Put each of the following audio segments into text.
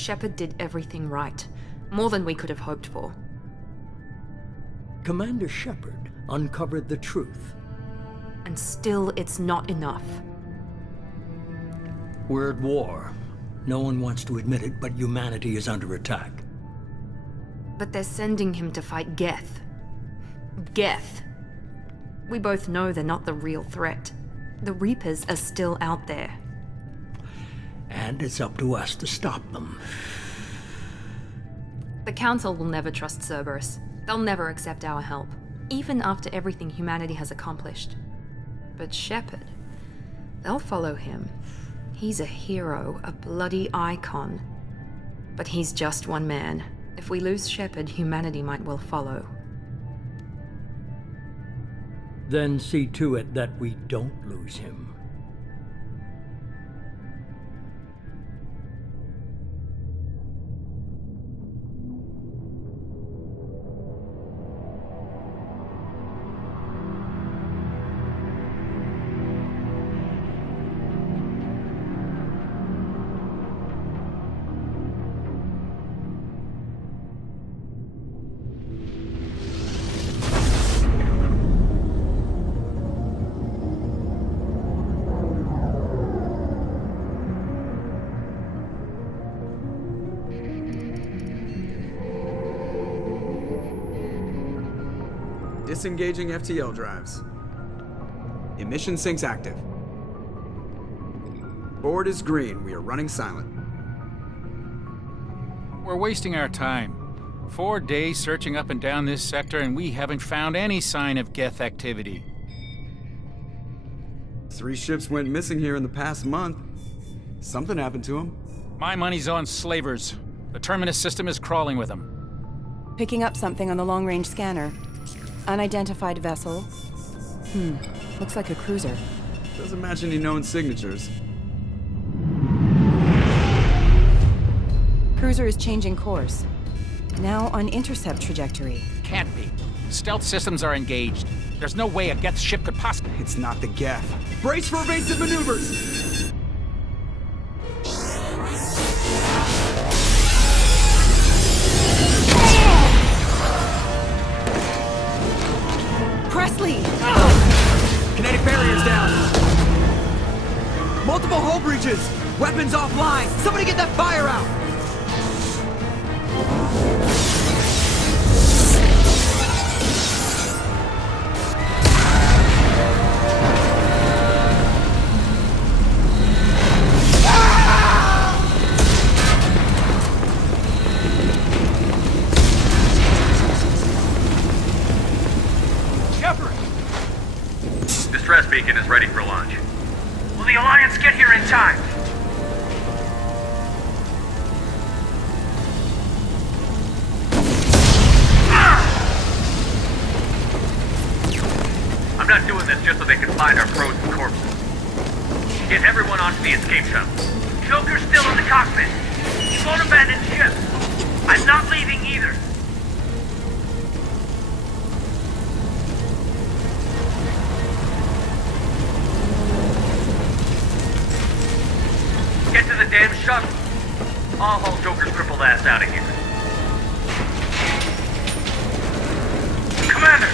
Shepard did everything right. More than we could have hoped for. Commander Shepard uncovered the truth. And still, it's not enough. We're at war. No one wants to admit it, but humanity is under attack. But they're sending him to fight Geth. Geth. We both know they're not the real threat. The Reapers are still out there. And it's up to us to stop them. The Council will never trust Cerberus. They'll never accept our help, even after everything humanity has accomplished. But Shepard, they'll follow him. He's a hero, a bloody icon. But he's just one man. If we lose Shepard, humanity might well follow. Then see to it that we don't lose him. Disengaging FTL drives. Emission sinks active. Board is green. We are running silent. We're wasting our time. 4 days searching up and down this sector, and we haven't found any sign of Geth activity. 3 ships went missing here in the past month. Something happened to them. My money's on slavers. The Terminus system is crawling with them. Picking up something on the long-range scanner. Unidentified vessel. Looks like a cruiser. Doesn't match any known signatures. Cruiser is changing course. Now on intercept trajectory. Can't be. Stealth systems are engaged. There's no way a Geth ship could possibly... It's not the Geth. Brace for evasive maneuvers! Presley! Kinetic barriers down! Multiple hull breaches! Weapons offline! Somebody get that fire out! Distress beacon is ready for launch. Will the Alliance get here in time? I'm not doing this just so they can find our frozen corpses. Get everyone onto the escape shuttle. Joker's still in the cockpit. He won't abandon ship. I'm not leaving either. Get to the damn shuttle. I'll haul Joker's crippled ass out of here. Commander!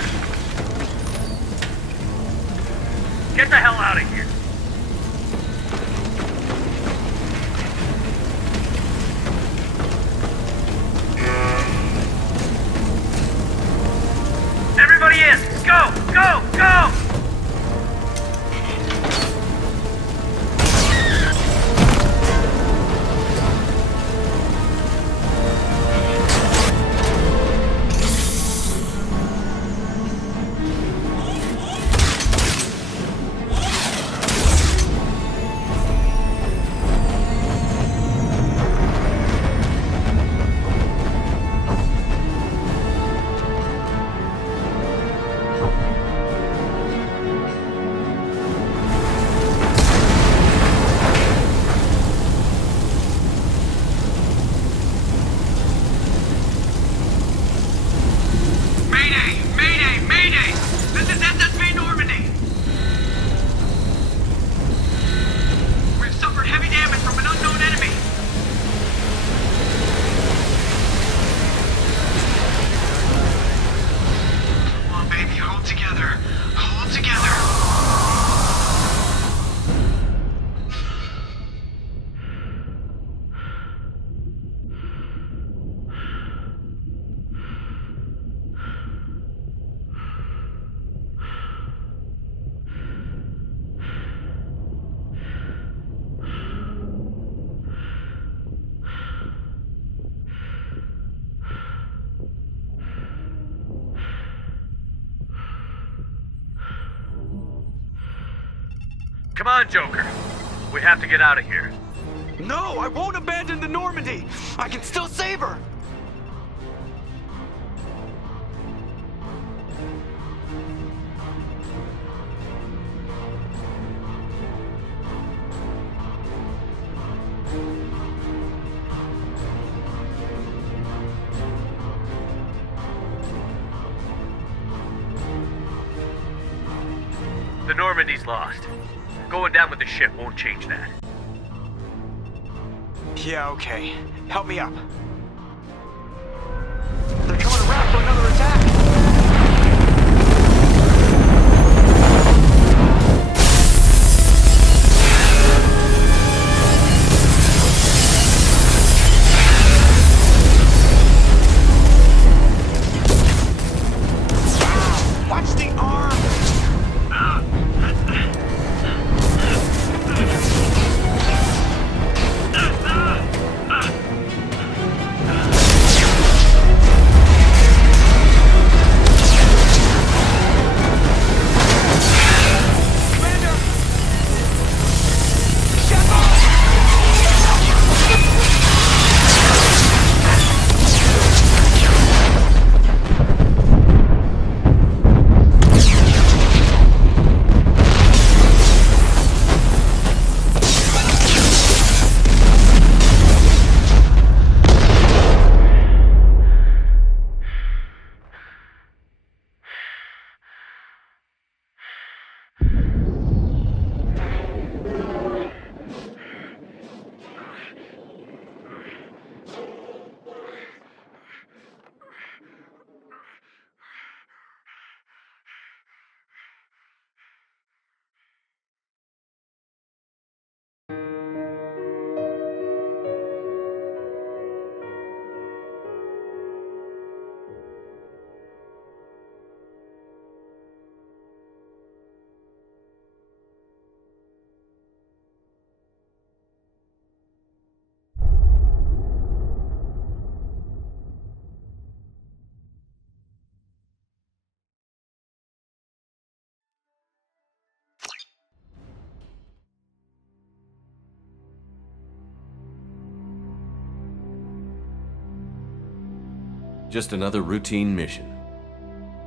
Get the hell out of here. Everybody in! Go! Go! Go! Come on, Joker. We have to get out of here. No, I won't abandon the Normandy! I can still save her! The Normandy's lost. Going down with the ship won't change that. Yeah, okay. Help me up. They're coming around for another attack! Watch the arm! Just another routine mission.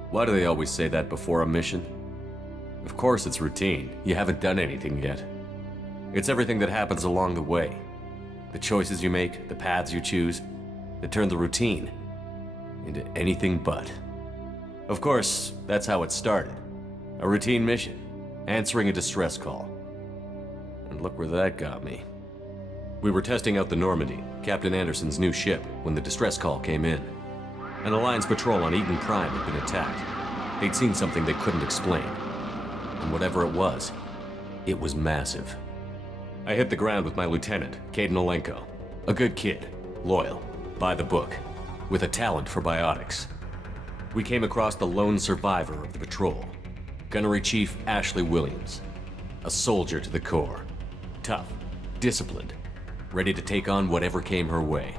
Why do they always say that before a mission? Of course it's routine. You haven't done anything yet. It's everything that happens along the way. The choices you make, the paths you choose, that turn the routine into anything but. Of course, that's how it started. A routine mission, answering a distress call. And look where that got me. We were testing out the Normandy, Captain Anderson's new ship, when the distress call came in. An Alliance patrol on Eden Prime had been attacked. They'd seen something they couldn't explain. And whatever it was massive. I hit the ground with my lieutenant, Caden Olenko. A good kid, loyal, by the book, with a talent for biotics. We came across the lone survivor of the patrol, Gunnery Chief Ashley Williams. A soldier to the core. Tough, disciplined, ready to take on whatever came her way.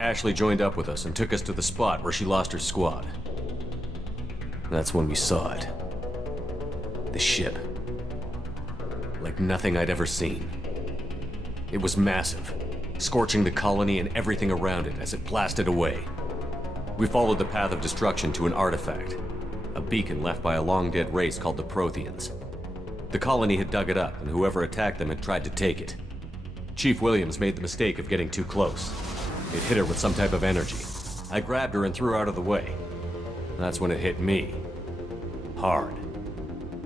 Ashley joined up with us and took us to the spot where she lost her squad. That's when we saw it. The ship. Like nothing I'd ever seen. It was massive, scorching the colony and everything around it as it blasted away. We followed the path of destruction to an artifact, a beacon left by a long-dead race called the Protheans. The colony had dug it up, and whoever attacked them had tried to take it. Chief Williams made the mistake of getting too close. It hit her with some type of energy. I grabbed her and threw her out of the way. That's when it hit me. Hard.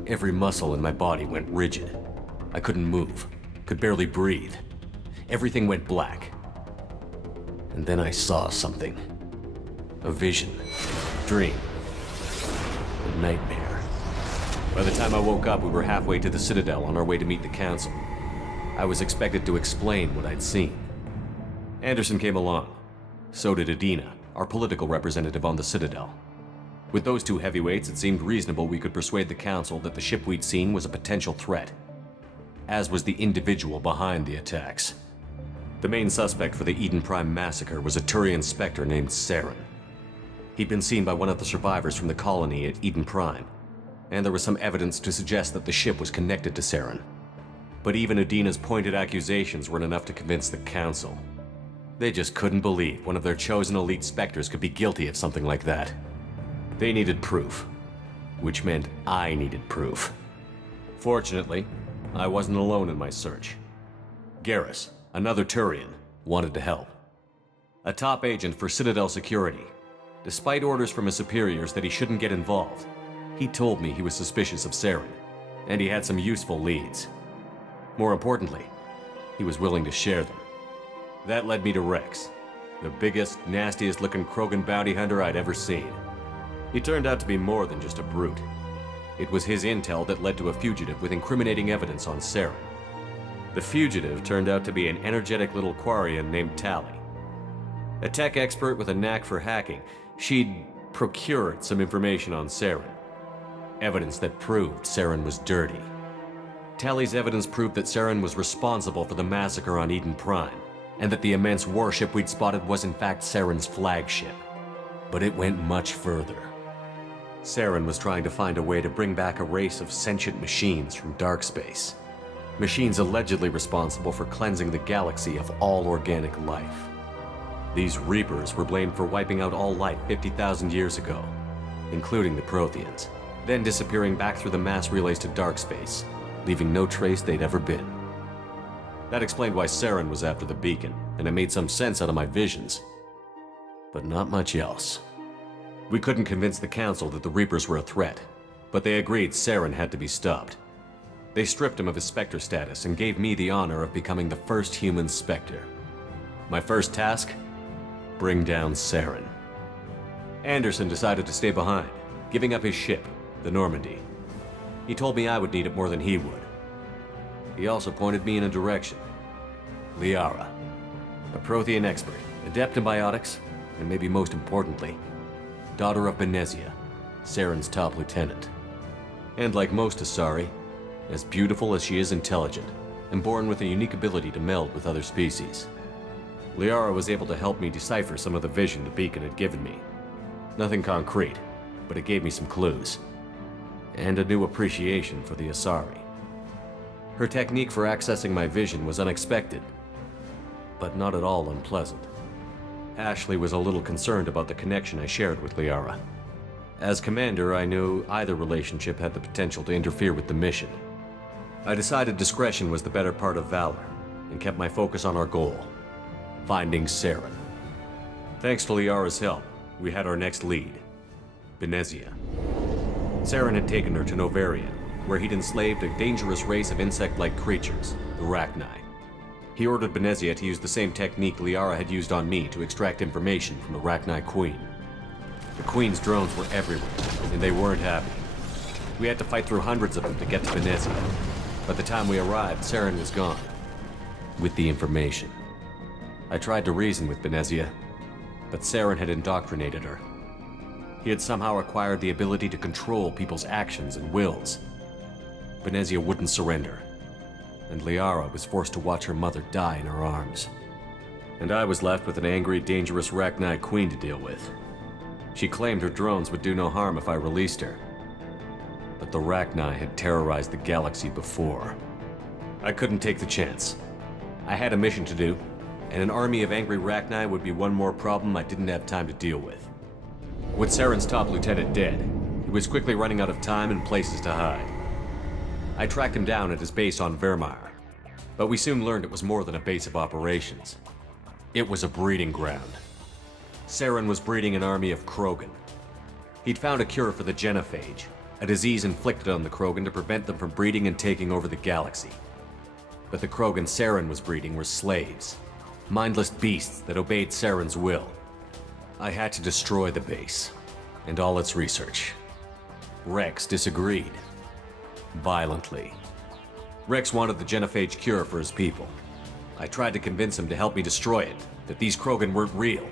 Every muscle in my body went rigid. I couldn't move, could barely breathe. Everything went black. And then I saw something. A vision, dream, a nightmare. By the time I woke up, we were halfway to the Citadel on our way to meet the Council. I was expected to explain what I'd seen. Anderson came along. So did Adina, our political representative on the Citadel. With those two heavyweights, it seemed reasonable we could persuade the Council that the ship we'd seen was a potential threat, as was the individual behind the attacks. The main suspect for the Eden Prime massacre was a Turian Spectre named Saren. He'd been seen by one of the survivors from the colony at Eden Prime, and there was some evidence to suggest that the ship was connected to Saren. But even Adina's pointed accusations weren't enough to convince the Council. They just couldn't believe one of their chosen elite Spectres could be guilty of something like that. They needed proof, which meant I needed proof. Fortunately, I wasn't alone in my search. Garrus, another Turian, wanted to help. A top agent for Citadel Security. Despite orders from his superiors that he shouldn't get involved, he told me he was suspicious of Saren, and he had some useful leads. More importantly, he was willing to share them. That led me to Rex, the biggest, nastiest-looking Krogan bounty hunter I'd ever seen. He turned out to be more than just a brute. It was his intel that led to a fugitive with incriminating evidence on Saren. The fugitive turned out to be an energetic little Quarian named Tali. A tech expert with a knack for hacking, she'd procured some information on Saren. Evidence that proved Saren was dirty. Tali's evidence proved that Saren was responsible for the massacre on Eden Prime, and that the immense warship we'd spotted was in fact Saren's flagship. But it went much further. Saren was trying to find a way to bring back a race of sentient machines from dark space. Machines allegedly responsible for cleansing the galaxy of all organic life. These Reapers were blamed for wiping out all life 50,000 years ago, including the Protheans, then disappearing back through the mass relays to dark space, leaving no trace they'd ever been. That explained why Saren was after the beacon, and it made some sense out of my visions. But not much else. We couldn't convince the Council that the Reapers were a threat, but they agreed Saren had to be stopped. They stripped him of his Spectre status and gave me the honor of becoming the first human Spectre. My first task? Bring down Saren. Anderson decided to stay behind, giving up his ship, the Normandy. He told me I would need it more than he would. He also pointed me in a direction. Liara, a Prothean expert, adept in biotics, and maybe most importantly, daughter of Benezia, Saren's top lieutenant. And like most Asari, as beautiful as she is intelligent, and born with a unique ability to meld with other species. Liara was able to help me decipher some of the vision the beacon had given me. Nothing concrete, but it gave me some clues. And a new appreciation for the Asari. Her technique for accessing my vision was unexpected, but not at all unpleasant. Ashley was a little concerned about the connection I shared with Liara. As commander, I knew either relationship had the potential to interfere with the mission. I decided discretion was the better part of valor, and kept my focus on our goal, finding Saren. Thanks to Liara's help, we had our next lead, Benezia. Saren had taken her to Novaria, where he'd enslaved a dangerous race of insect-like creatures, the Rachni. He ordered Benezia to use the same technique Liara had used on me to extract information from the Rachni Queen. The Queen's drones were everywhere, and they weren't happy. We had to fight through hundreds of them to get to Benezia. By the time we arrived, Saren was gone, with the information. I tried to reason with Benezia, but Saren had indoctrinated her. He had somehow acquired the ability to control people's actions and wills. Benezia wouldn't surrender, and Liara was forced to watch her mother die in her arms. And I was left with an angry, dangerous Rachni Queen to deal with. She claimed her drones would do no harm if I released her. But the Rachni had terrorized the galaxy before. I couldn't take the chance. I had a mission to do, and an army of angry Rachni would be one more problem I didn't have time to deal with. With Saren's top lieutenant dead, he was quickly running out of time and places to hide. I tracked him down at his base on Vermeer, but we soon learned it was more than a base of operations. It was a breeding ground. Saren was breeding an army of Krogan. He'd found a cure for the genophage, a disease inflicted on the Krogan to prevent them from breeding and taking over the galaxy. But the Krogan Saren was breeding were slaves, mindless beasts that obeyed Saren's will. I had to destroy the base, and all its research. Rex disagreed. Violently. Rex wanted the genophage cure for his people. I tried to convince him to help me destroy it, that these Krogan weren't real.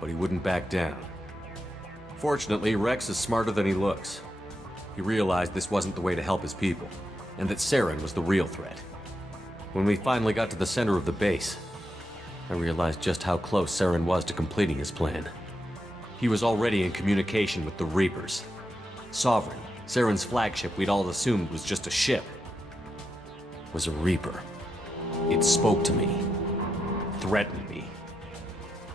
But he wouldn't back down. Fortunately, Rex is smarter than he looks. He realized this wasn't the way to help his people, and that Saren was the real threat. When we finally got to the center of the base, I realized just how close Saren was to completing his plan. He was already in communication with the Reapers. Sovereign, Saren's flagship we'd all assumed was just a ship. was a Reaper. It spoke to me, threatened me.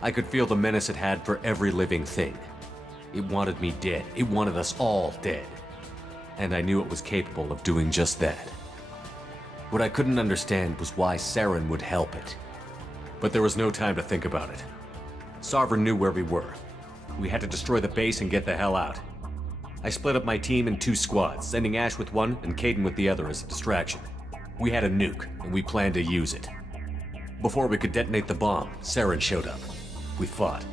I could feel the menace it had for every living thing. It wanted me dead. It wanted us all dead. And I knew it was capable of doing just that. What I couldn't understand was why Saren would help it. But there was no time to think about it. Sovereign knew where we were. We had to destroy the base and get the hell out. I split up my team in 2 squads, sending Ash with one and Caden with the other as a distraction. We had a nuke, and we planned to use it. Before we could detonate the bomb, Saren showed up. We fought.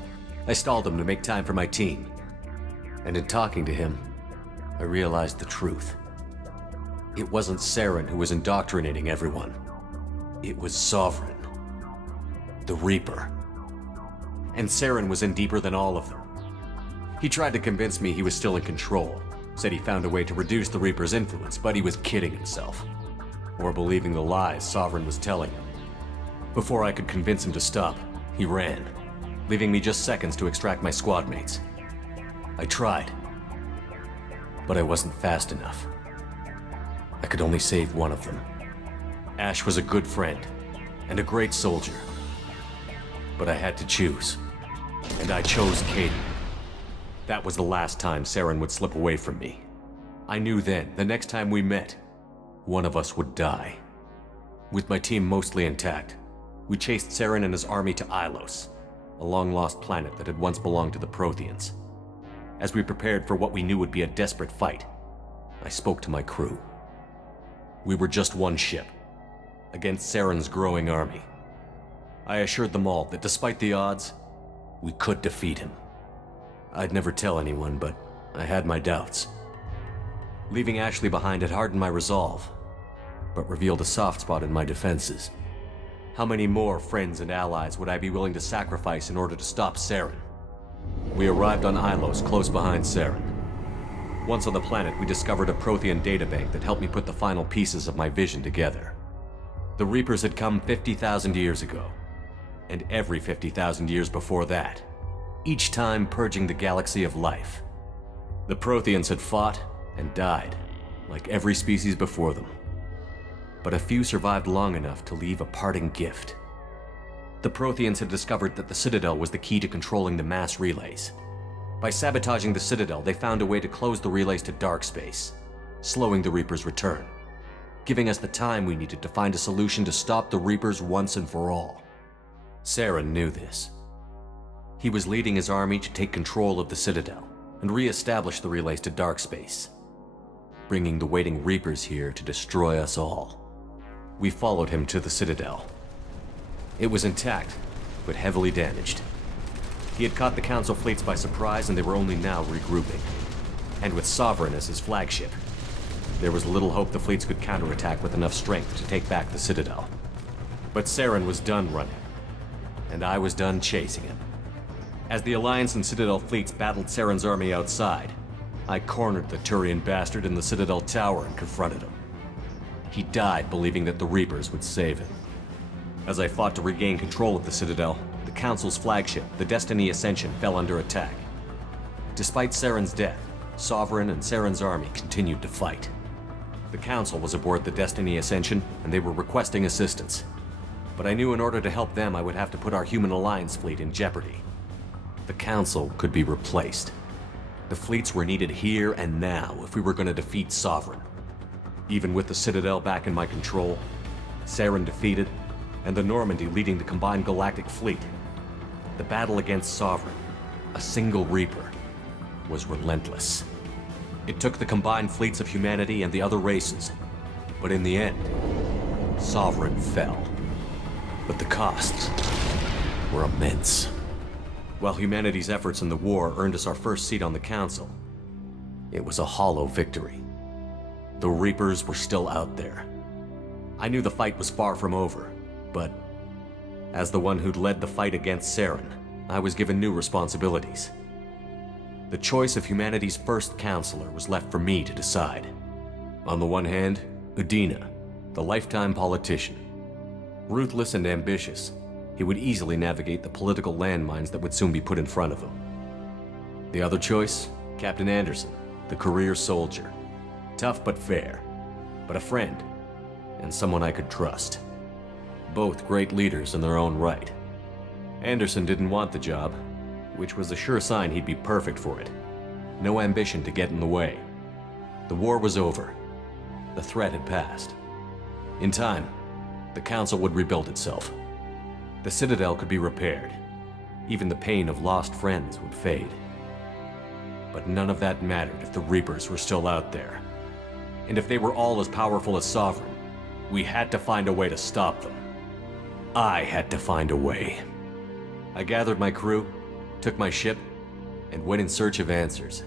I stalled him to make time for my team. And in talking to him, I realized the truth. It wasn't Saren who was indoctrinating everyone. It was Sovereign. The Reaper. And Saren was in deeper than all of them. He tried to convince me he was still in control. Said he found a way to reduce the Reaper's influence, but he was kidding himself. Or believing the lies Sovereign was telling him. Before I could convince him to stop, he ran, leaving me just seconds to extract my squad mates. I tried, but I wasn't fast enough. I could only save one of them. Ash was a good friend, and a great soldier. But I had to choose, and I chose Caden. That was the last time Saren would slip away from me. I knew then, the next time we met, one of us would die. With my team mostly intact, we chased Saren and his army to Ilos, a long-lost planet that had once belonged to the Protheans. As we prepared for what we knew would be a desperate fight, I spoke to my crew. We were just one ship, against Saren's growing army. I assured them all that despite the odds, we could defeat him. I'd never tell anyone, but I had my doubts. Leaving Ashley behind had hardened my resolve, but revealed a soft spot in my defenses. How many more friends and allies would I be willing to sacrifice in order to stop Saren? We arrived on Ilos, close behind Saren. Once on the planet, we discovered a Prothean databank that helped me put the final pieces of my vision together. The Reapers had come 50,000 years ago, and every 50,000 years before that, each time purging the galaxy of life. The Protheans had fought and died, like every species before them. But a few survived long enough to leave a parting gift. The Protheans had discovered that the Citadel was the key to controlling the mass relays. By sabotaging the Citadel, they found a way to close the relays to dark space, slowing the Reapers' return, giving us the time we needed to find a solution to stop the Reapers once and for all. Saren knew this. He was leading his army to take control of the Citadel and re-establish the relays to dark space, bringing the waiting Reapers here to destroy us all. We followed him to the Citadel. It was intact, but heavily damaged. He had caught the Council fleets by surprise, and they were only now regrouping. And with Sovereign as his flagship, there was little hope the fleets could counterattack with enough strength to take back the Citadel. But Saren was done running, and I was done chasing him. As the Alliance and Citadel fleets battled Saren's army outside, I cornered the Turian bastard in the Citadel tower and confronted him. He died believing that the Reapers would save him. As I fought to regain control of the Citadel, the Council's flagship, the Destiny Ascension, fell under attack. Despite Saren's death, Sovereign and Saren's army continued to fight. The Council was aboard the Destiny Ascension, and they were requesting assistance. But I knew in order to help them, I would have to put our human Alliance fleet in jeopardy. The Council could be replaced. The fleets were needed here and now if we were going to defeat Sovereign. Even with the Citadel back in my control, Saren defeated, and the Normandy leading the combined galactic fleet, the battle against Sovereign, a single Reaper, was relentless. It took the combined fleets of humanity and the other races, but in the end, Sovereign fell. But the costs were immense. While humanity's efforts in the war earned us our first seat on the Council, it was a hollow victory. The Reapers were still out there. I knew the fight was far from over, but as the one who'd led the fight against Saren, I was given new responsibilities. The choice of humanity's first counselor was left for me to decide. On the one hand, Udina, the lifetime politician. Ruthless and ambitious, he would easily navigate the political landmines that would soon be put in front of him. The other choice, Captain Anderson, the career soldier. Tough but fair, but a friend, and someone I could trust. Both great leaders in their own right. Anderson didn't want the job, which was a sure sign he'd be perfect for it. No ambition to get in the way. The war was over. The threat had passed. In time, the Council would rebuild itself. The Citadel could be repaired. Even the pain of lost friends would fade. But none of that mattered if the Reapers were still out there. And if they were all as powerful as Sovereign, we had to find a way to stop them. I had to find a way. I gathered my crew, took my ship, and went in search of answers.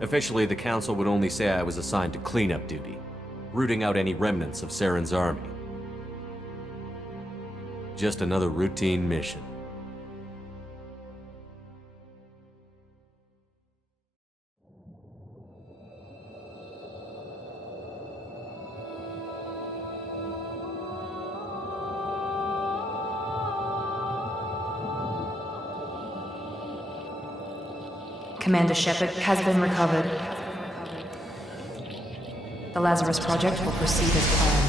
Officially, the Council would only say I was assigned to cleanup duty, rooting out any remnants of Saren's army. Just another routine mission. Commander Shepard has been recovered. The Lazarus Project will proceed as planned.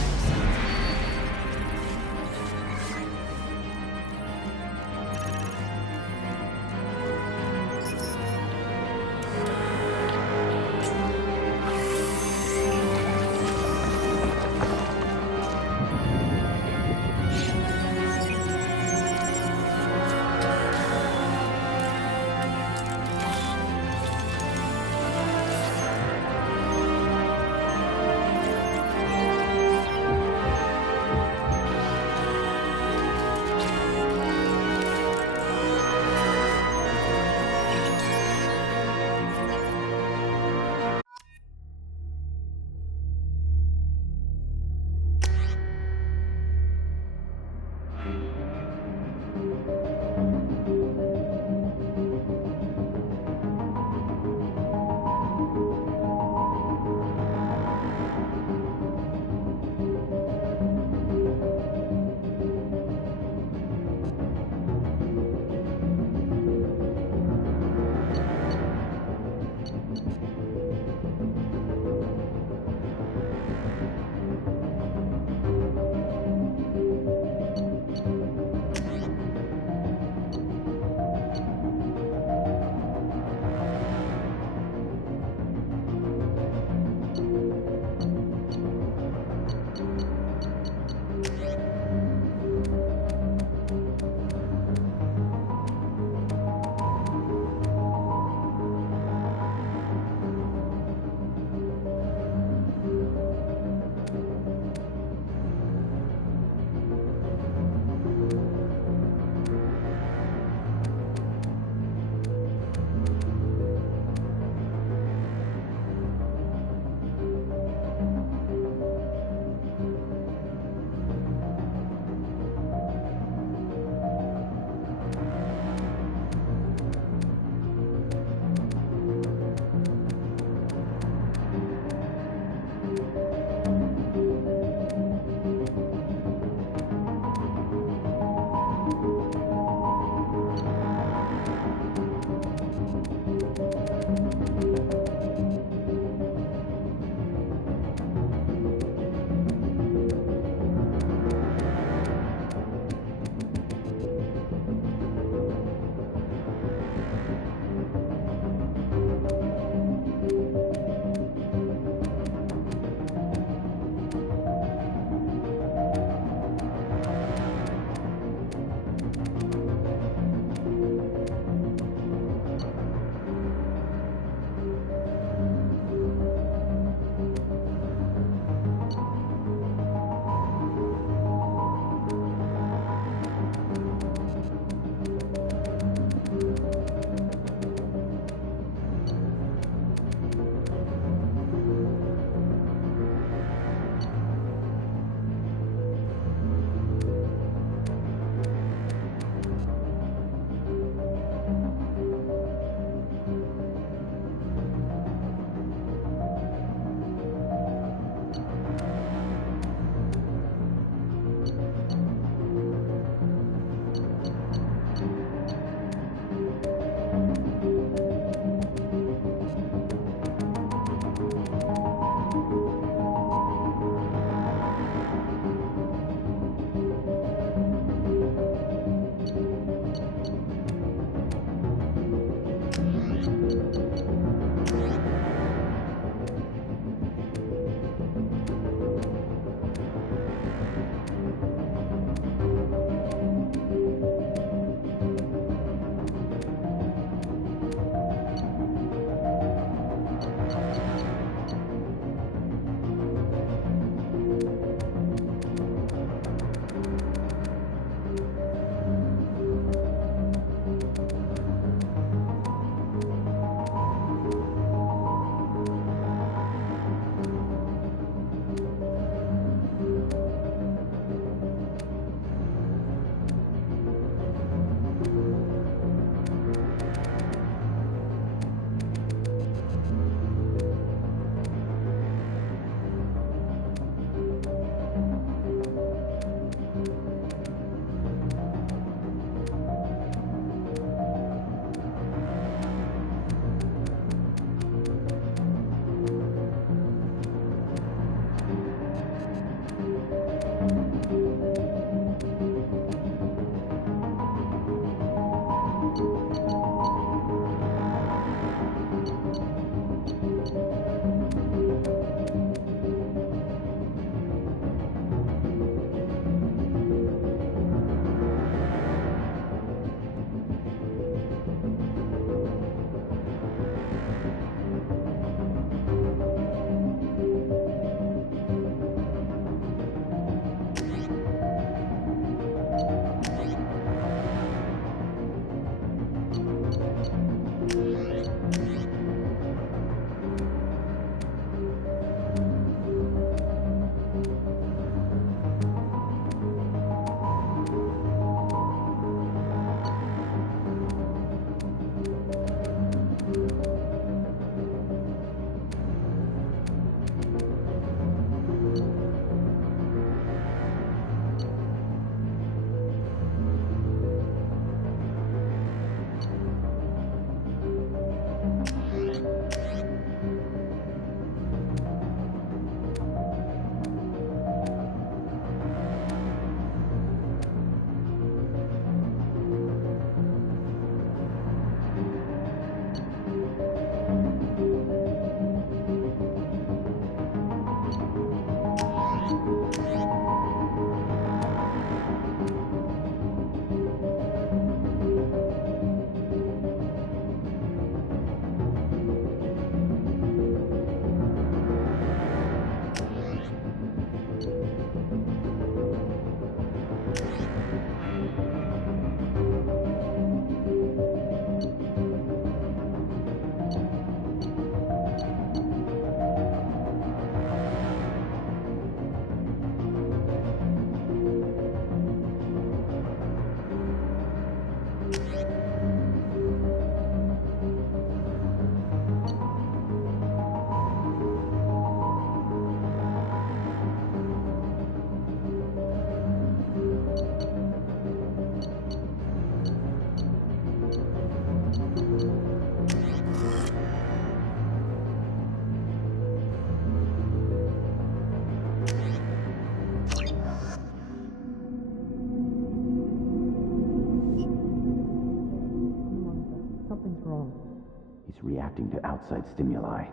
He's reacting to outside stimuli,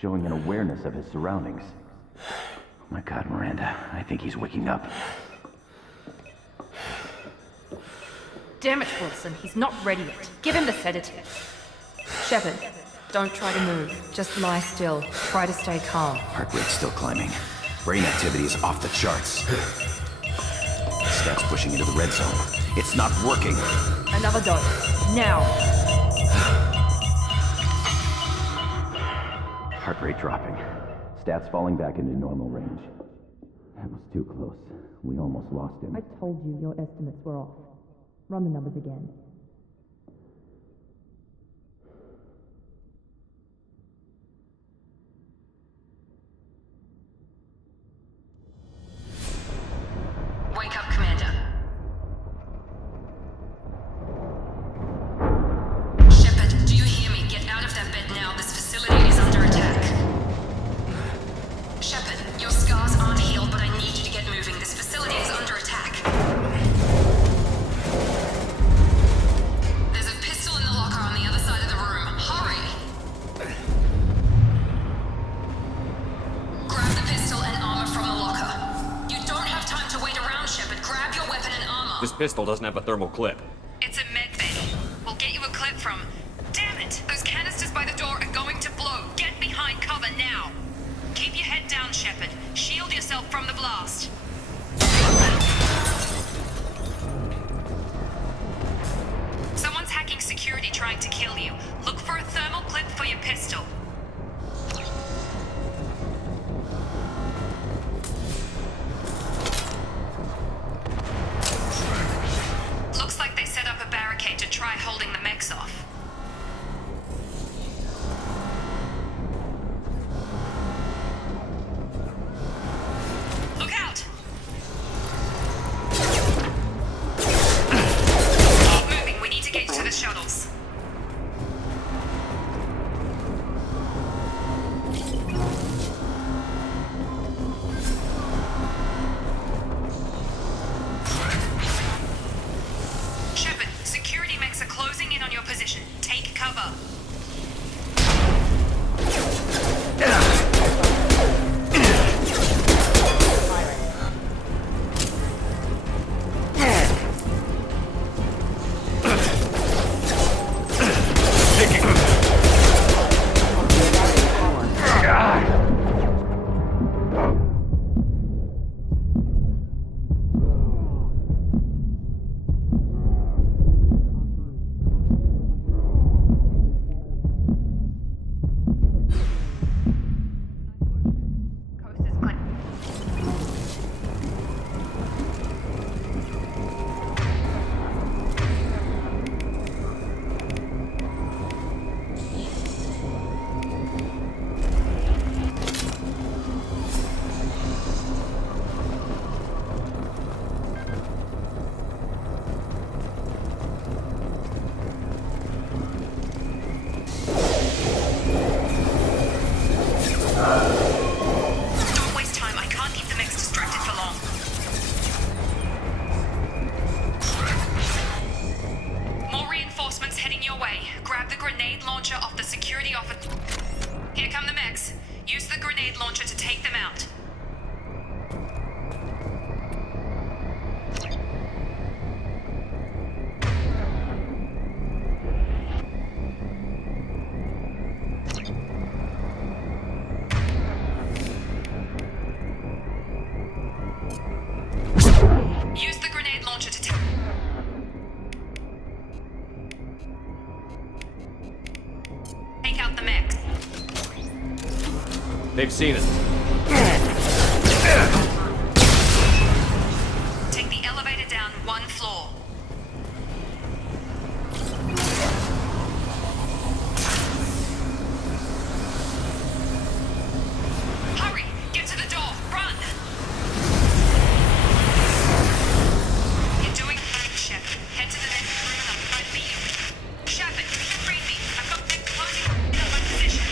showing an awareness of his surroundings. Oh my God, Miranda, I think he's waking up. Damn it, Wilson, he's not ready yet. Give him the sedative. Shepard, don't try to move. Just lie still. Try to stay calm. Heart rate's still climbing. Brain activity is off the charts. Stats pushing into the red zone. It's not working. Another dose. Now. Heart rate dropping. Stats falling back into normal range. That was too close. We almost lost him. I told you your estimates were off. Run the numbers again. Wake up, Commander. Shepard, do you hear me? Get out of that bed now. This facility is under attack. Shepard, your scars aren't healed, but I need you to get moving. This facility is under attack. There's a pistol in the locker on the other side of the room. Hurry! Grab the pistol and armor from the locker. You don't have time to wait around, Shepard. Grab your weapon and armor. This pistol doesn't have a thermal clip. It's a med bay. We'll get you a clip from... Damn it! Those canisters by the door are going to blow. Get behind cover now. Keep your head down, Shepard. Shield yourself from the blast. Someone's hacking security trying to kill you. Look for a thermal clip for your pistol. Looks like they set up a barricade to try holding the mechs off. Look out! Keep moving, we need to get to the shuttles. Shepard, security mechs are closing in on your position. Take cover. Coast is clear. Don't waste time. I can't keep the mechs distracted for long. More reinforcements heading your way. Grab the grenade launcher off the security office. Here come the mechs. Use the grenade launcher to take them out. Use the grenade launcher to take out the mechs. They've seen us. Take the elevator down one floor. Hurry! Get to the door! Run! You're doing fine, Shepard. Head to the next room and I'll try to beat you. Shepard, read me. I've got them closing in on my position.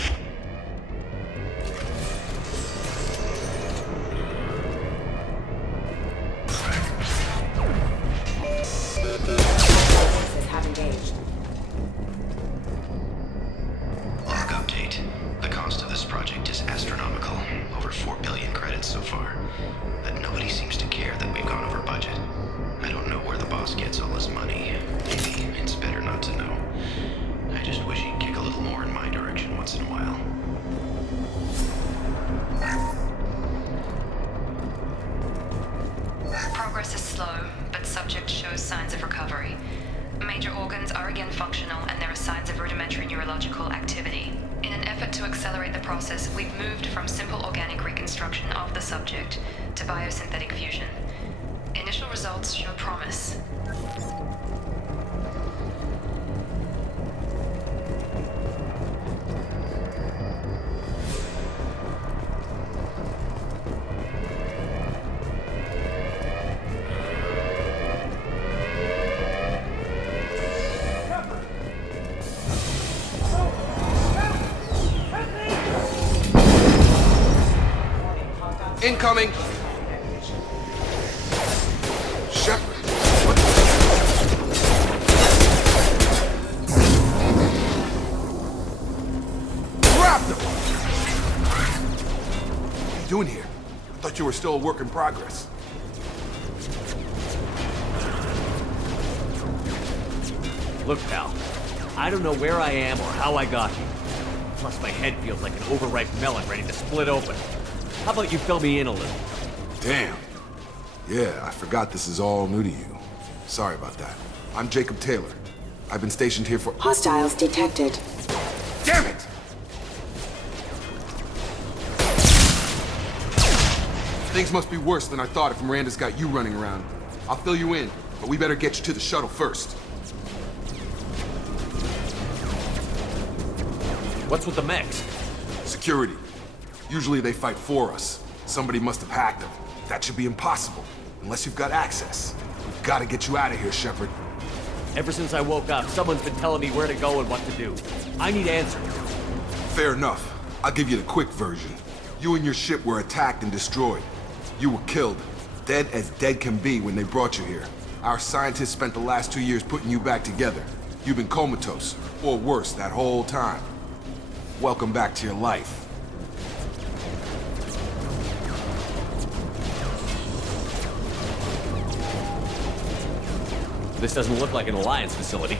astronomical. Over 4 billion credits so far. But nobody seems to care that we've gone over budget. I don't know where the boss gets all his money. Maybe it's better not to know. I just wish he'd kick a little more in my direction once in a while. Progress is slow, but subject shows signs of recovery. Major organs are again functional, and there are signs of rudimentary neurological activity. In an effort to accelerate the process, we've moved from simple organic reconstruction of the subject to biosynthetic fusion. Initial results show promise. Incoming! Shepard! Grab them! What are you doing here? I thought you were still a work in progress. Look, pal, I don't know where I am or how I got here. Plus, my head feels like an overripe melon ready to split open. How about you fill me in a little? Damn. Yeah, I forgot this is all new to you. Sorry about that. I'm Jacob Taylor. I've been stationed here for— Hostiles detected. Damn it! Things must be worse than I thought if Miranda's got you running around. I'll fill you in, but we better get you to the shuttle first. What's with the mechs? Security. Usually they fight for us. Somebody must have hacked them. That should be impossible, unless you've got access. We've got to get you out of here, Shepard. Ever since I woke up, someone's been telling me where to go and what to do. I need answers. Fair enough. I'll give you the quick version. You and your ship were attacked and destroyed. You were killed. Dead as dead can be when they brought you here. Our scientists spent the last 2 years putting you back together. You've been comatose, or worse, that whole time. Welcome back to your life. This doesn't look like an Alliance facility.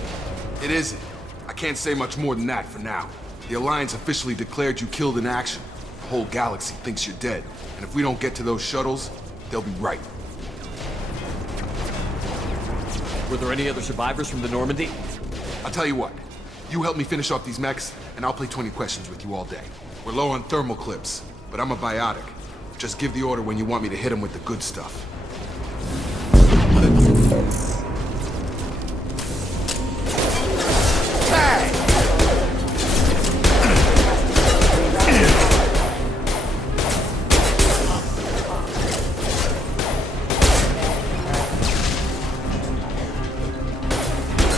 It isn't. I can't say much more than that for now. The Alliance officially declared you killed in action. The whole galaxy thinks you're dead. And if we don't get to those shuttles, they'll be right. Were there any other survivors from the Normandy? I'll tell you what. You help me finish off these mechs, and I'll play 20 questions with you all day. We're low on thermal clips, but I'm a biotic. Just give the order when you want me to hit them with the good stuff.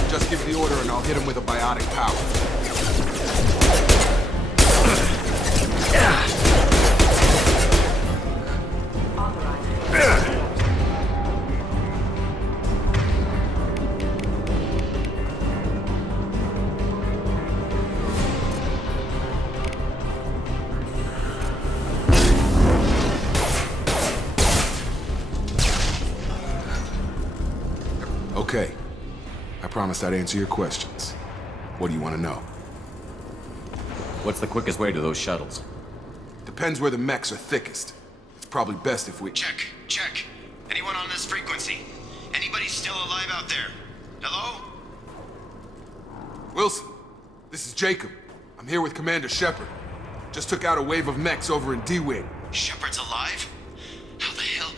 Just give the order and I'll hit him with a biotic power. Okay. I promised I'd answer your questions. What do you want to know? What's the quickest way to those shuttles? Depends where the mechs are thickest. It's probably best if we— Check. Anyone on this frequency? Anybody still alive out there? Hello? Wilson, this is Jacob. I'm here with Commander Shepard. Just took out a wave of mechs over in D-Wing. Shepard's alive? How the hell?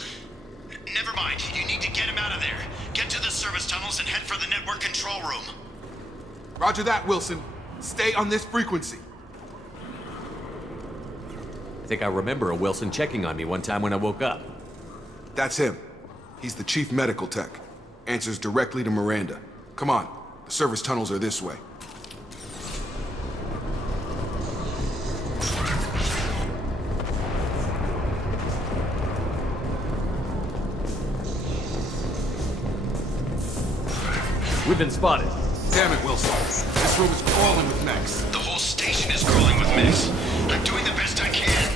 Never mind. You need to get him out of there. Get to the service tunnels and head for the network control room. Roger that, Wilson. Stay on this frequency. I think I remember a Wilson checking on me one time when I woke up. That's him. He's the chief medical tech. Answers directly to Miranda. Come on. The service tunnels are this way. We've been spotted. Damn it, Wilson. This room is crawling with mechs. The whole station is crawling with mechs. I'm doing the best I can.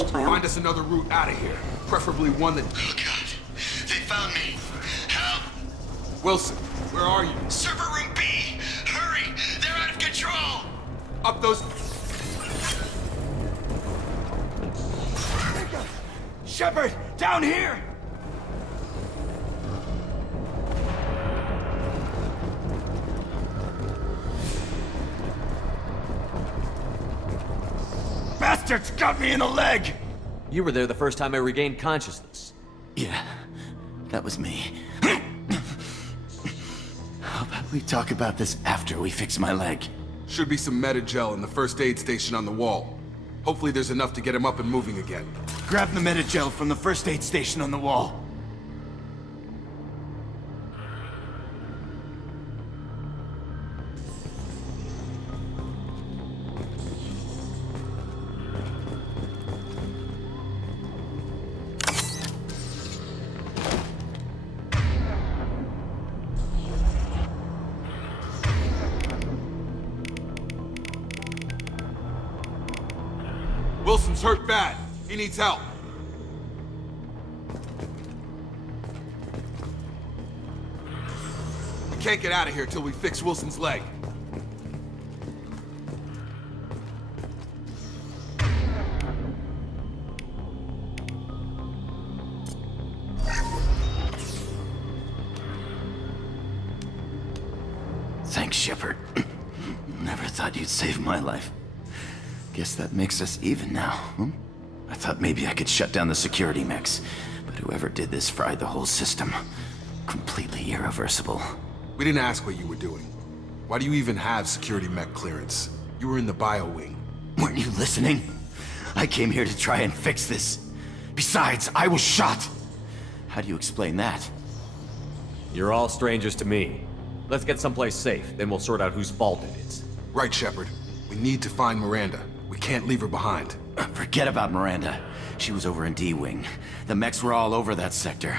engaged. Find us another route out of here. Preferably one that... Oh god. They found me. Help! Wilson, where are you? Server room B! Hurry! They're out of control! Up those... Shepard! Down here! Bastards got me in the leg! You were there the first time I regained consciousness. Yeah, that was me. How about we talk about this after we fix my leg? Should be some Metagel in the first aid station on the wall. Hopefully there's enough to get him up and moving again. Grab the Metagel from the first aid station on the wall. Wilson's hurt bad. He needs help. We can't get out of here till we fix Wilson's leg. Thanks, Shepard. Never thought you'd save my life. Guess that makes us even now, hmm? I thought maybe I could shut down the security mechs, but whoever did this fried the whole system. Completely irreversible. We didn't ask what you were doing. Why do you even have security mech clearance? You were in the bio wing. Weren't you listening? I came here to try and fix this. Besides, I was shot. How do you explain that? You're all strangers to me. Let's get someplace safe, then we'll sort out whose fault it is. Right, Shepard. We need to find Miranda. We can't leave her behind. Forget about Miranda. She was over in D-Wing. The mechs were all over that sector.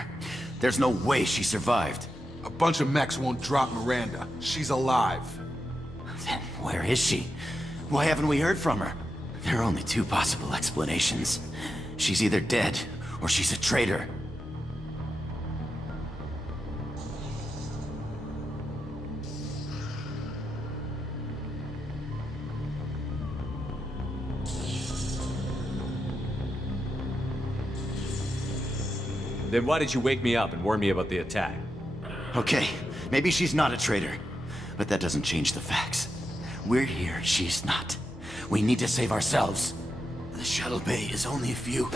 There's no way she survived. A bunch of mechs won't drop Miranda. She's alive. Then where is she? Why haven't we heard from her? There are only two possible explanations. She's either dead, or she's a traitor. Then why did you wake me up and warn me about the attack? Okay, maybe she's not a traitor, but that doesn't change the facts. We're here, she's not. We need to save ourselves. The shuttle bay is only a few.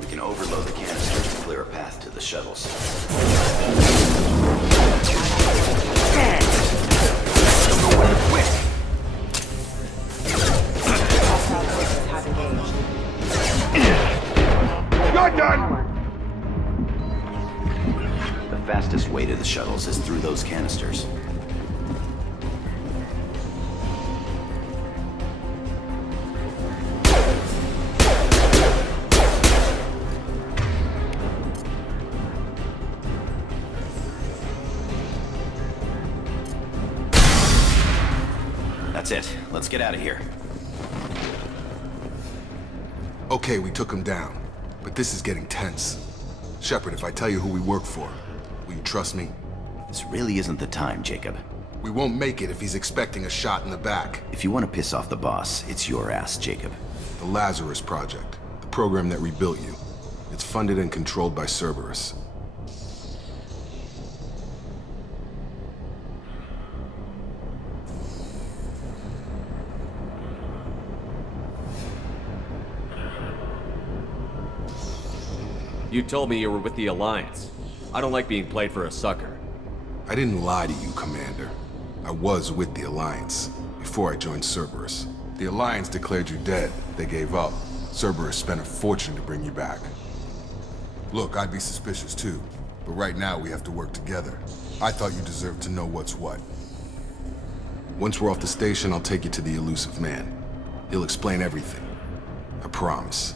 We can overload the canisters to clear a path to the shuttles. You're done! The fastest way to the shuttles is through those canisters. That's it. Let's get out of here. Okay, we took him down. But this is getting tense. Shepard, if I tell you who we work for, will you trust me? This really isn't the time, Jacob. We won't make it if he's expecting a shot in the back. If you want to piss off the boss, it's your ass, Jacob. The Lazarus Project, the program that rebuilt you. It's funded and controlled by Cerberus. You told me you were with the Alliance. I don't like being played for a sucker. I didn't lie to you, Commander. I was with the Alliance, before I joined Cerberus. The Alliance declared you dead. They gave up. Cerberus spent a fortune to bring you back. Look, I'd be suspicious too, but right now we have to work together. I thought you deserved to know what's what. Once we're off the station, I'll take you to the elusive man. He'll explain everything. I promise.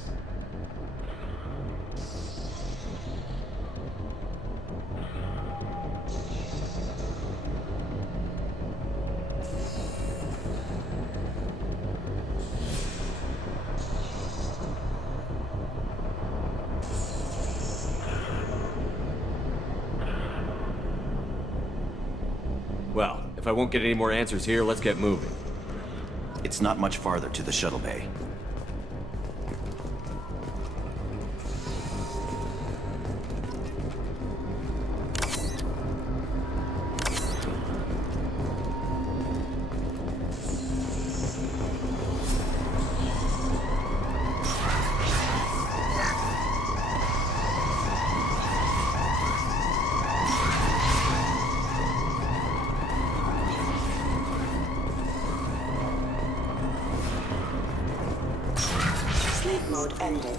If I won't get any more answers here, let's get moving. It's not much farther to the shuttle bay. Sleep mode ended.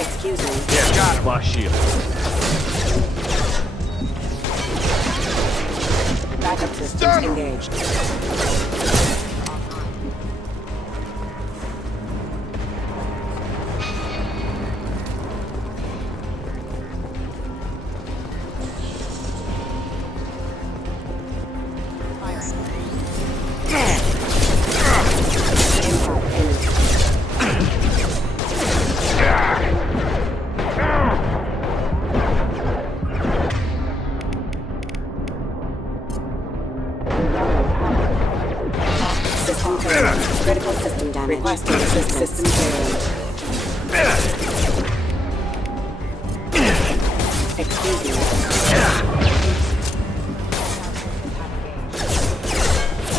Excuse me. Yeah, got him. Lost shield. Backup systems engaged. System failure. Critical system damage. Requesting assistance. System failure. Excuse me.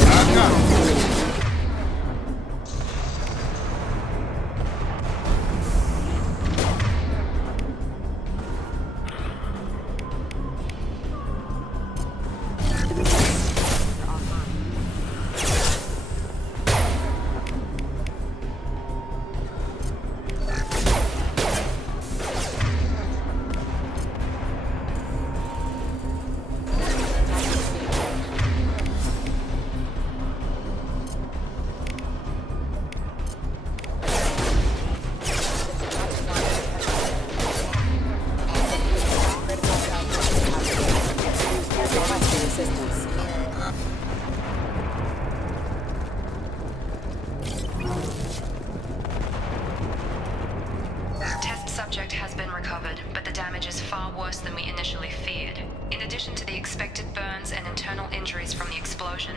I've got him. Test subject has been recovered, but the damage is far worse than we initially feared. In addition to the expected burns and internal injuries from the explosion,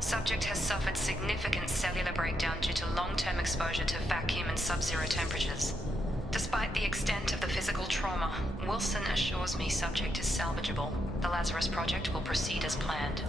subject has suffered significant cellular breakdown due to long-term exposure to vacuum and sub-zero temperatures. Despite the extent of the physical trauma, Wilson assures me subject is salvageable. The Lazarus Project will proceed as planned.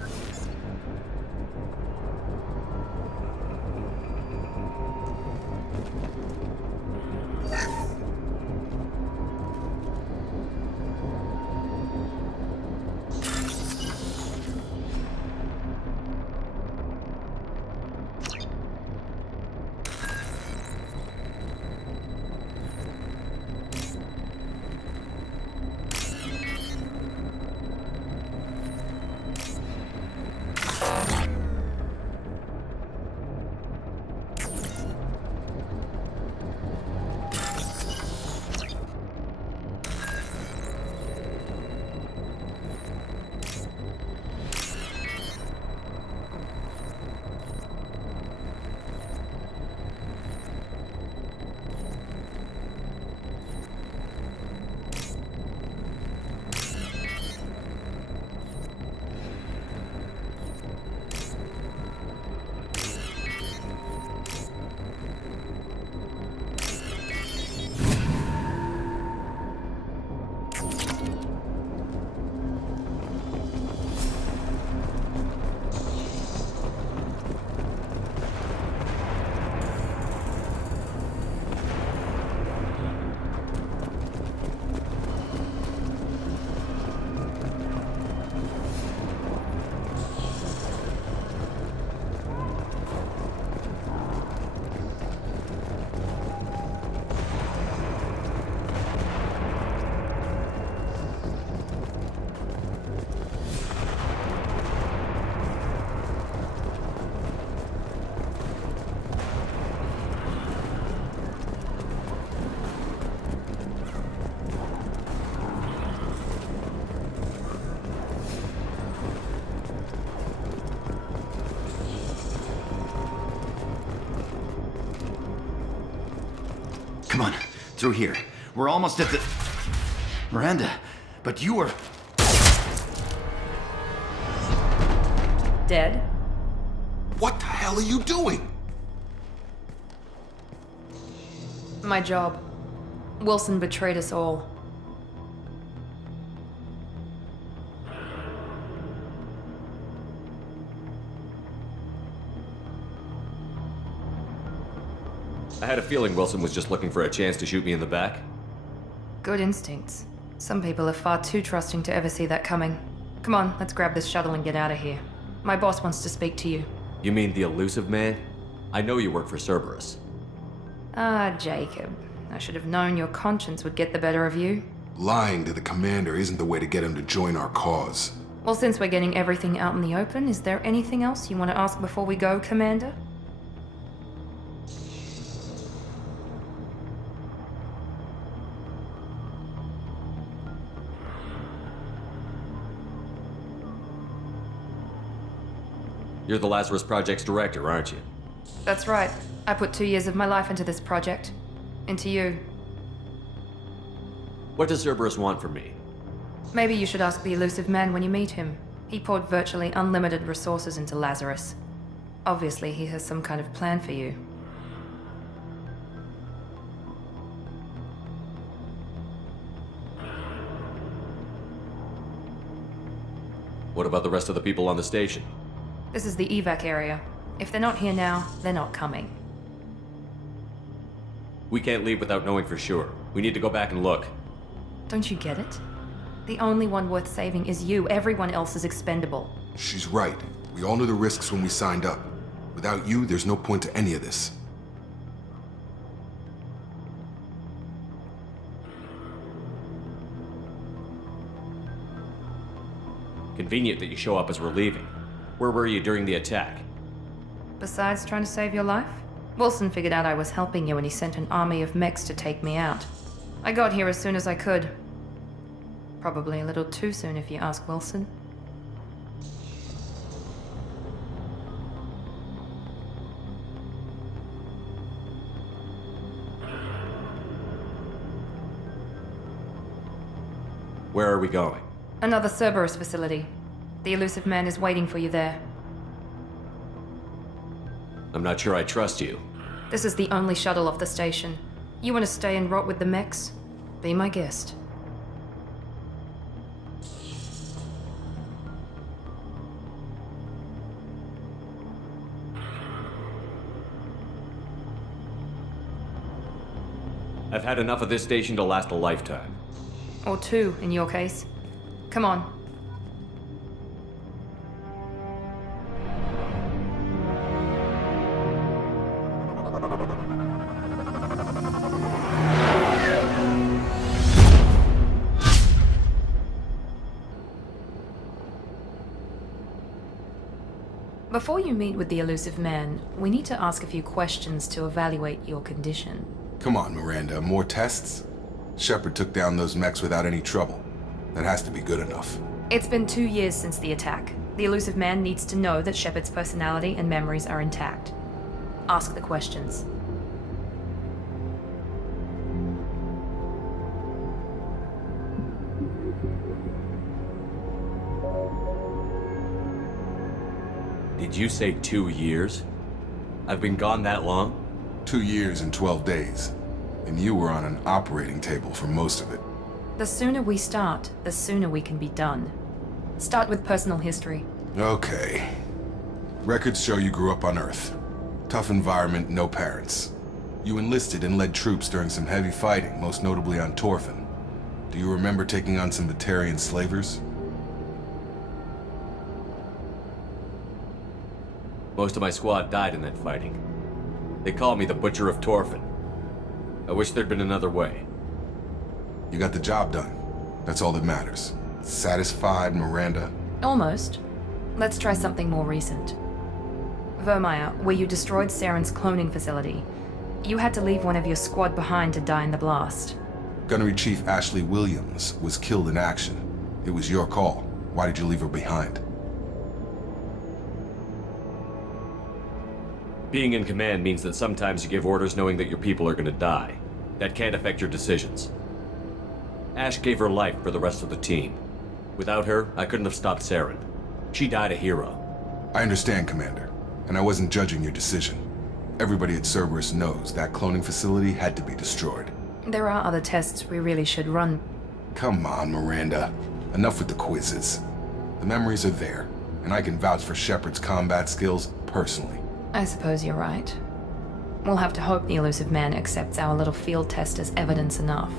Come on, through here. We're almost at the... Miranda, but you were... Dead? What the hell are you doing? My job. Wilson betrayed us all. I had a feeling Wilson was just looking for a chance to shoot me in the back. Good instincts. Some people are far too trusting to ever see that coming. Come on, let's grab this shuttle and get out of here. My boss wants to speak to you. You mean the elusive man? I know you work for Cerberus. Ah, Jacob. I should have known your conscience would get the better of you. Lying to the commander isn't the way to get him to join our cause. Well, since we're getting everything out in the open, is there anything else you want to ask before we go, Commander? You're the Lazarus Project's director, aren't you? That's right. I put 2 years of my life into this project. Into you. What does Cerberus want from me? Maybe you should ask the elusive man when you meet him. He poured virtually unlimited resources into Lazarus. Obviously, he has some kind of plan for you. What about the rest of the people on the station? This is the evac area. If they're not here now, they're not coming. We can't leave without knowing for sure. We need to go back and look. Don't you get it? The only one worth saving is you. Everyone else is expendable. She's right. We all knew the risks when we signed up. Without you, there's no point to any of this. Convenient that you show up as we're leaving. Where were you during the attack? Besides trying to save your life, Wilson figured out I was helping you and he sent an army of mechs to take me out. I got here as soon as I could. Probably a little too soon if you ask Wilson. Where are we going? Another Cerberus facility. The elusive man is waiting for you there. I'm not sure I trust you. This is the only shuttle off the station. You want to stay and rot with the mechs? Be my guest. I've had enough of this station to last a lifetime. Or 2, in your case. Come on. Before you meet with the elusive man, we need to ask a few questions to evaluate your condition. Come on, Miranda. More tests? Shepard took down those mechs without any trouble. That has to be good enough. It's been 2 years since the attack. The elusive man needs to know that Shepard's personality and memories are intact. Ask the questions. Did you say 2 years? I've been gone that long? 2 years and 12 days. And you were on an operating table for most of it. The sooner we start, the sooner we can be done. Start with personal history. Okay. Records show you grew up on Earth. Tough environment, no parents. You enlisted and led troops during some heavy fighting, most notably on Torfin. Do you remember taking on some Batarian slavers? Most of my squad died in that fighting. They call me the Butcher of Torfin. I wish there'd been another way. You got the job done. That's all that matters. Satisfied, Miranda? Almost. Let's try something more recent. Vermeer, where you destroyed Saren's cloning facility. You had to leave one of your squad behind to die in the blast. Gunnery Chief Ashley Williams was killed in action. It was your call. Why did you leave her behind? Being in command means that sometimes you give orders knowing that your people are gonna die. That can't affect your decisions. Ash gave her life for the rest of the team. Without her, I couldn't have stopped Saren. She died a hero. I understand, Commander, and I wasn't judging your decision. Everybody at Cerberus knows that cloning facility had to be destroyed. There are other tests we really should run. Come on, Miranda. Enough with the quizzes. The memories are there, and I can vouch for Shepard's combat skills personally. I suppose you're right. We'll have to hope the elusive man accepts our little field test as evidence enough.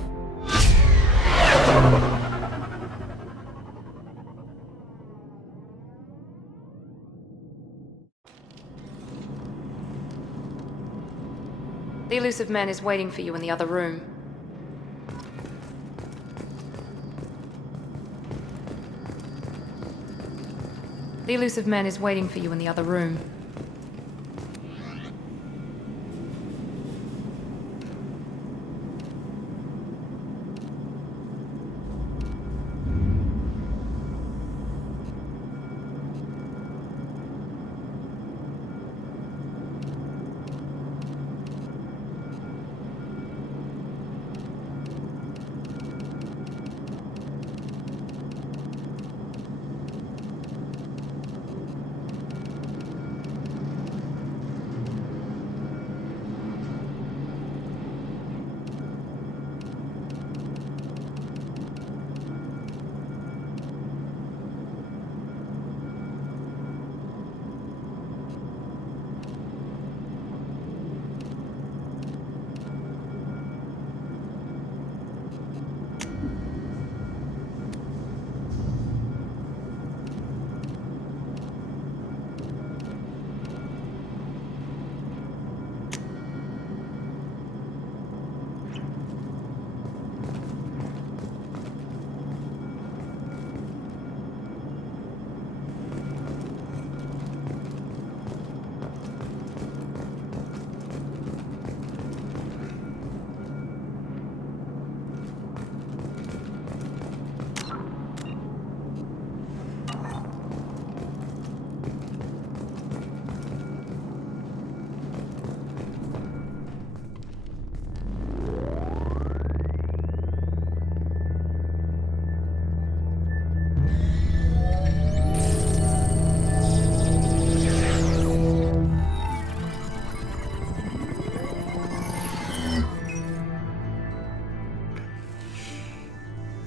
The elusive man is waiting for you in the other room. The elusive man is waiting for you in the other room.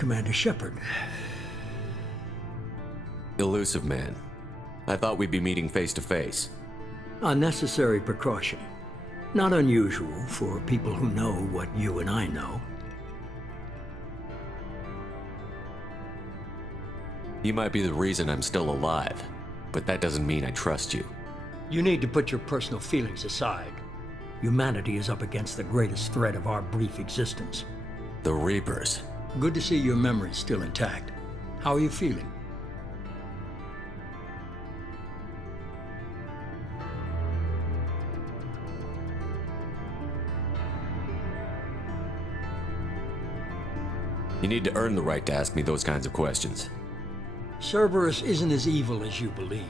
Commander Shepard. Elusive man. I thought we'd be meeting face to face. A necessary precaution. Not unusual for people who know what you and I know. You might be the reason I'm still alive, but that doesn't mean I trust you. You need to put your personal feelings aside. Humanity is up against the greatest threat of our brief existence. The Reapers. Good to see your memory's still intact. How are you feeling? You need to earn the right to ask me those kinds of questions. Cerberus isn't as evil as you believe.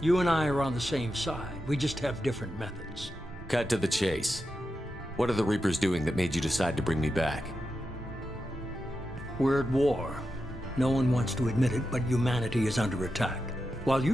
You and I are on the same side. We just have different methods. Cut to the chase. What are the Reapers doing that made you decide to bring me back? We're at war. No one wants to admit it, but humanity is under attack. While you